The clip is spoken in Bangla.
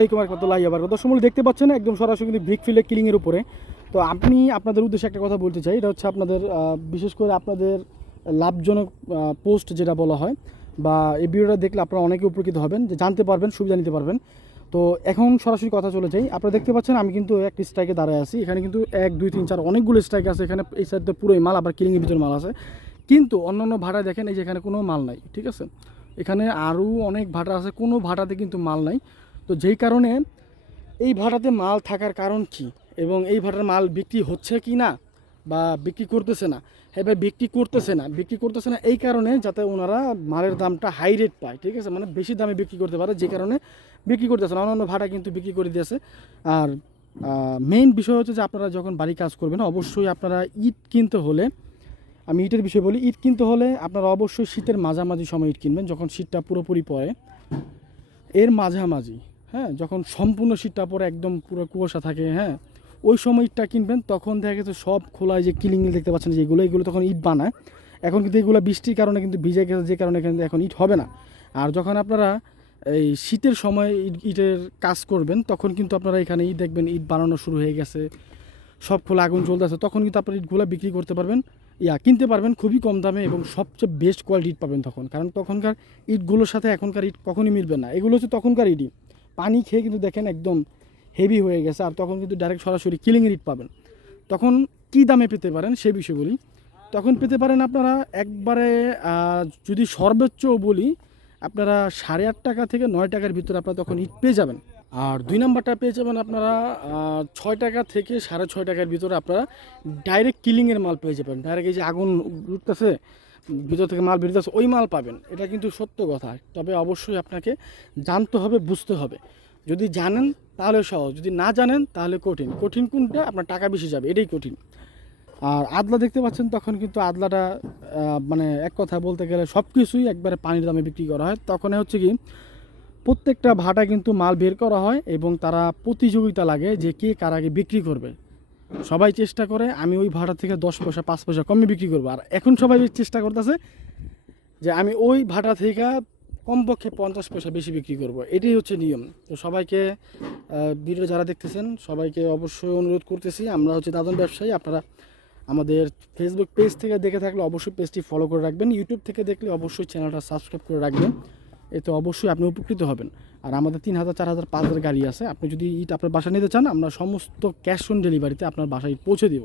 দর্শক দেখতে পাচ্ছেন একদম সরাসরি কিন্তু ব্রিক ফিল্ডে কিলিংয়ের উপরে। তো আপনি আপনাদের উদ্দেশ্যে একটা কথা বলতে চাই, এটা হচ্ছে আপনাদের বিশেষ করে আপনাদের লাভজনক পোস্ট যেটা বলা হয়, বা এই ভিডিওটা দেখলে আপনারা অনেকে উপকৃত হবেন, যে জানতে পারবেন, সুবিধা নিতে পারবেন। তো এখন সরাসরি কথা চলে যাই। আপনারা দেখতে পাচ্ছেন আমি কিন্তু একটা স্ট্রাইকে দাঁড়ায় আছি। এখানে কিন্তু 1 2 3 4 অনেকগুলো স্ট্রাইক আছে। এখানে এই সাইডে পুরোই মাল, আবার কিলিংয়ের ভিতরে মাল আছে। কিন্তু অন্যান্য ভাড়া দেখেন, এই যে এখানে কোনো মাল নাই, ঠিক আছে। এখানে আরও অনেক ভাড়া আছে, কোনো ভাড়াতে কিন্তু মাল নাই। তো যেই কারণে এই ভাড়াতে মাল থাকার কারণ কি, এবং এই ভাড়ার মাল বিক্রি হচ্ছে কি না, বা বিক্রি করতেছে না, এবার বিক্রি করতেছে না এই কারণে যাতে ওনারা মালের দামটা হাই রেট পায়, ঠিক আছে, মানে বেশি দামে বিক্রি করতে পারে, যে কারণে বিক্রি করতেছে না। অন্যান্য ভাড়া কিন্তু বিক্রি করে দিয়েছে। আর মেইন বিষয় হচ্ছে যে আপনারা যখন বাড়ি কাজ করবেন, অবশ্যই আপনারা ইট কিনতে হলে, আমি ইটের বিষয়ে বলি, ইট কিনতে হলে আপনারা অবশ্যই শীতের মাঝামাঝি সময় ইট কিনবেন, যখন শীতটা পুরোপুরি পড়ে, এর মাঝামাঝি, হ্যাঁ, যখন সম্পূর্ণ শীতটা পরে একদম পুরো কুয়াশা থাকে, হ্যাঁ, ওই সময় ইটটা কিনবেন। তখন দেখা গেছে সব খোলায় যে কিলিং দেখতে পাচ্ছেন যে এগুলো তখন ইট বানায়। এখন কিন্তু এগুলো বৃষ্টির কারণে কিন্তু ভিজে গেছে, যে কারণে কিন্তু এখন ইট হবে না। আর যখন আপনারা এই শীতের সময় ইটের কাজ করবেন, তখন কিন্তু আপনারা এখানে ইট দেখবেন ইট বানানো শুরু হয়ে গেছে, সব খোলা আগুন চলতেছে। তখন কিন্তু আপনারা ইটগুলো বিক্রি করতে পারবেন, কিনতে পারবেন খুবই কম দামে, এবং সবচেয়ে বেস্ট কোয়ালিটি ইট পাবেন তখন। কারণ তখনকার ইটগুলোর সাথে এখনকার ইট কখনই মিলবে না। এগুলো হচ্ছে তখনকার ইটই, পানি খেয়ে কিন্তু দেখেন একদম হেভি হয়ে গেছে। আর তখন কিন্তু ডাইরেক্ট সরাসরি কিলিংয়ের ইট পাবেন। তখন কী দামে পেতে পারেন সে বিষয়ে বলি। তখন পেতে পারেন আপনারা একবারে, যদি সর্বোচ্চ বলি, আপনারা 8.5 টাকা থেকে 9 টাকার ভিতরে আপনারা তখন ইট পেয়ে যাবেন। আর 2 নাম্বারটা পেয়ে যাবেন আপনারা 6 টাকা থেকে 6.5 টাকার ভিতরে আপনারা ডাইরেক্ট কিলিংয়ের মাল পেয়ে যাবেন। ডাইরেক্ট এই যে আগুন উঠতেছে, ভিতর থেকে মাল বেরোতেছে, ওই মাল পাবেন। এটা কিন্তু সত্য কথা। তবে অবশ্যই আপনাকে জানতে হবে, বুঝতে হবে। যদি জানেন তাহলে সহজ, যদি না জানেন তাহলে কঠিন। কঠিন কোনটা? আপনার টাকা বেশি যাবে, এটাই কঠিন। আর আদলা দেখতে পাচ্ছেন, তখন কিন্তু আদলাটা মানে এক কথা বলতে গেলে সব কিছুই একবারে পানির দামে বিক্রি করা হয়। তখন হচ্ছে কি, প্রত্যেকটা ভাটা কিন্তু মাল বের করা হয়, এবং তারা প্রতিযোগিতা লাগে যে কে কার আগে বিক্রি করবে। সবাই চেষ্টা করে আমি ওই ভাড়া থেকে 10 পয়সা 5 পয়সা কমে বিক্রি করবো। আর এখন সবাই চেষ্টা করতেছে যে আমি ওই ভাড়া থেকে কমপক্ষে 50 পয়সা বেশি বিক্রি করব। এটাই হচ্ছে নিয়ম। তো সবাইকে, ভিডিও যারা দেখতেছেন সবাইকে অবশ্যই অনুরোধ করতেছি, আমরা হচ্ছে দাদন ব্যবসায়ী। আপনারা আমাদের ফেসবুক পেজ থেকে দেখে থাকলে অবশ্যই পেজটি ফলো করে রাখবেন, ইউটিউব থেকে দেখলে অবশ্যই চ্যানেলটা সাবস্ক্রাইব করে রাখবেন। এতে অবশ্যই আপনি উপকৃত হবেন। আর আমাদের 3000, 4000, 5000 গাড়ি আছে। আপনি যদি ইট আপনার বাসায় নিতে চান, আমরা সমস্ত ক্যাশ অন ডেলিভারিতে আপনার বাসায় পৌঁছে দেব।